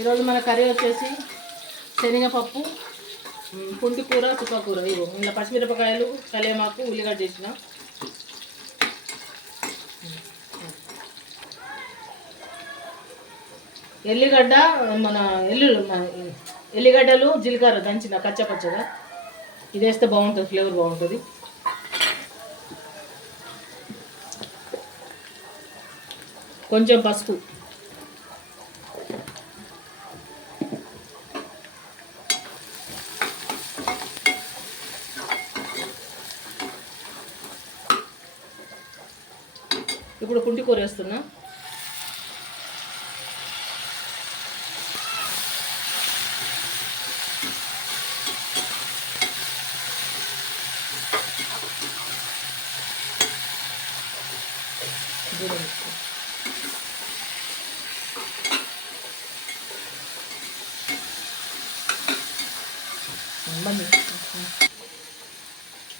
ఈరోజు మన కర్రీ వచ్చేసి శనగపప్పు, పుంటి కూర, చుక్కకూర. ఇగో ఇలా పచ్చిమిరపకాయలు, కలేమాకు, ఉల్లిగడ్డ చేసిన. ఎల్లిగడ్డ మన ఎల్లిగడ్డలు, జీలకర్ర దంచిన కచ్చపచ్చగా. ఇది వేస్తే బాగుంటుంది, ఫ్లేవర్ బాగుంటుంది. కొంచెం పసుపు, ఇప్పుడు పుంటి కూర వేస్తున్నా.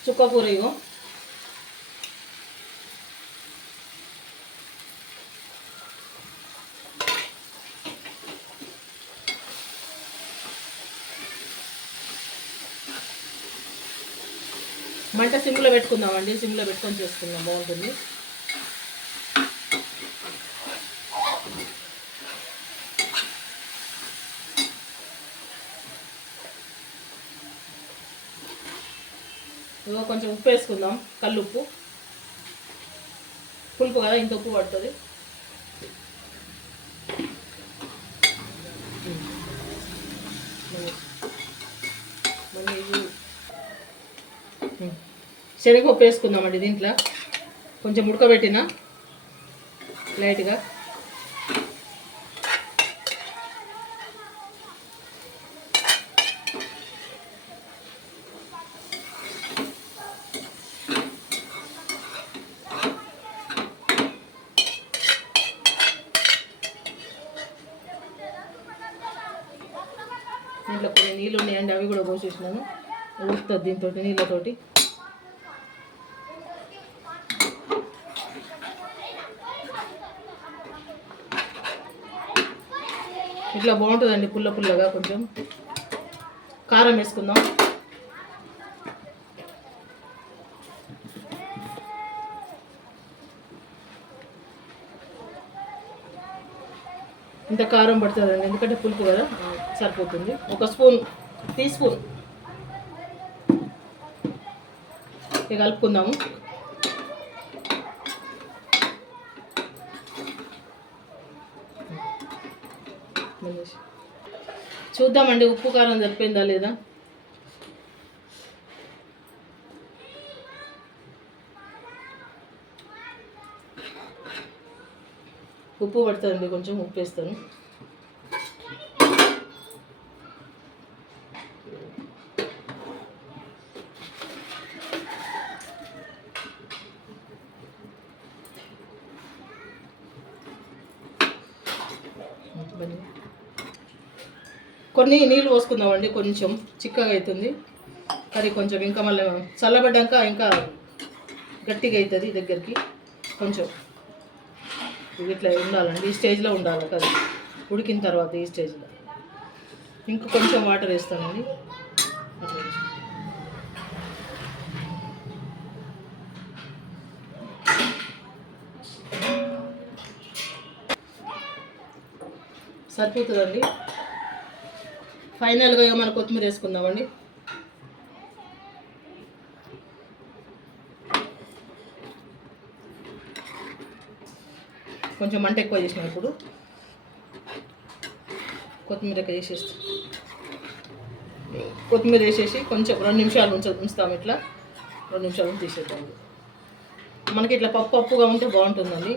చుక్కకూర ఇగో మంట సిమ్లో పెట్టుకుందామండి. సిమ్లో పెట్టుకొని చేసుకుందాం, బాగుంటుంది. ఇదిగో కొంచెం ఉప్పు వేసుకుందాం, కల్లుప్పు. పులుపు కదా, ఇంత ఉప్పు పడుతుంది. శనగపప్పు వేసుకుందామండి. దీంట్లో కొంచెం ఉడకబెట్టిన లైట్గా. దీంట్లో కొన్ని నీళ్ళు ఉన్నాయండి, అవి కూడా పోసేసినాను. ఉడుకుతుంది దీంతో, నీళ్ళతోటి. ఇట్లా బాగుంటుందండి, పుల్ల పుల్లగా. కొంచెం కారం వేసుకుందాం. ఇంత కారం పడుతుందండి, ఎందుకంటే పులుపు కదా, సరిపోతుంది. ఒక టీ స్పూన్ ఇక కలుపుకుందాము. చూద్దామండి ఉప్పు కారం సరిపోయిందా లేదా. ఉప్పు పడుతుందండి, కొంచెం ఉప్పు వేస్తాను. కొన్ని నీళ్ళు పోసుకుందామండి, కొంచెం చిక్కగా అవుతుంది కర్రీ. కొంచెం ఇంకా మళ్ళీ చల్లబడ్డాక ఇంకా గట్టిగా అవుతుంది దగ్గరికి. కొంచెం ఇట్లా ఉండాలండి, ఈ స్టేజ్లో ఉండాలి కర్రీ. ఉడికిన తర్వాత ఈ స్టేజ్లో ఇంకా కొంచెం వాటర్ వేస్తానండి. సరిపోతుందండి. ఫైనల్గా ఇక మనం కొత్తిమీర వేసుకుందామండి. కొంచెం మంట ఎక్కువ చేసినాం. ఇప్పుడు కొత్తిమీర వేసేసి కొంచెం 2 నిమిషాలు ఉంచుతాము. ఇట్లా 2 నిమిషాలు తీసేద్దాం. మనకి ఇట్లా పప్పుగా ఉంటే బాగుంటుందండి.